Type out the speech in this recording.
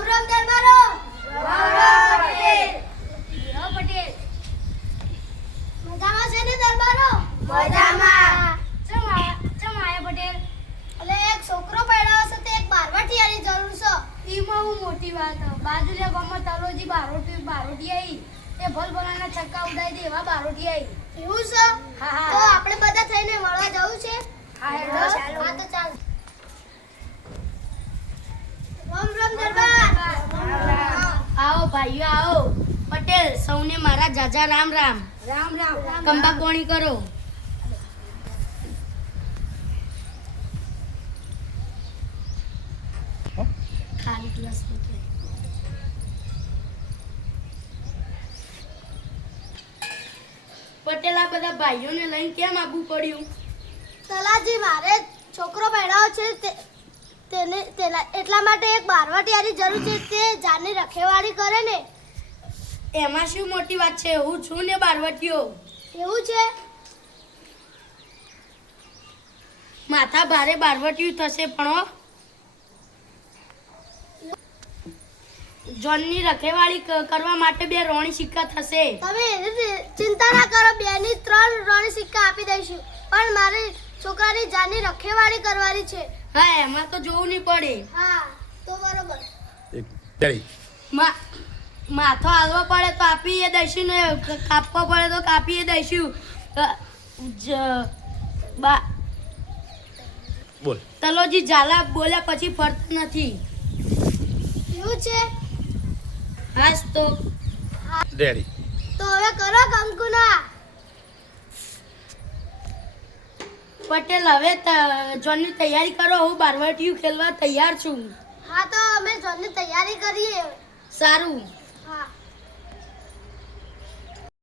રામ રામ દરબારો રામ પટેલ. રામ પટેલ મજામાં છે ને દરબારો મજામાં. ચમ આયા પટેલ એટલે એક છોકરો પડ્યો છે તે એક બારવટિયાની જરૂર છે એમાં હું મોટી વાત. બાજુના ગામમાં તલોજી બારોટી બારોટી આવી એ ભલ ભલાના છક્કા ઉડાઈ દે એવા બારોટી આવી એવું છે હા, હા. તો આપણે બધા થઈને મળવા જવું છે હા હેડો. હા તો ચાલ રામ રામ દરબાર આવો ભાઈઓ આવો. પટેલ સૌને મારા જાજા રામ રામ. રામ રામ કંબા કોણી કરો. ખાલી પટેલ આ બધા ભાઈઓને લઈને કેમ આવવું પડ્યું? તલાજી મારે છોકરો પડ્યો છે તેને તેના એટલા માટે એક બારવટિયાની જરૂર છે તે જાની રખેવાળી કરે ને. એમાં શું મોટી વાત છે? હું છું ને બારવટીઓ. એવું છે? માથા ભારે બારવટિયું થશે પણ. જોનની રખેવાળી કરવા માટે બે રોણી સિક્કા થશે. તમે ચિંતા ના કરો બેની ત્રણ રોણી સિક્કા આપી દઈશું. પણ મારે છોકરાની જાની રખેવાળી કરવાની છે. હા એમાં તો જોવું નહીં પડે. હા તો બરોબર. એક ડેડી મા માથો હાલવો પડે તો આપીએ દઈશું ને કાપવો પડે તો કાપીએ દઈશું. બોલ. તલોજી ઝાલા બોલ્યા પછી ફરતા નથી. એવું છે? હાસ તો. ડેડી તો હવે કરો કંકુના. પટેલ હવે જોનની તૈયારી કરો હું બારવાટીયું ખેલવા તૈયાર છું. હા તો અમે જોનની તૈયારી કરીએ. સારું.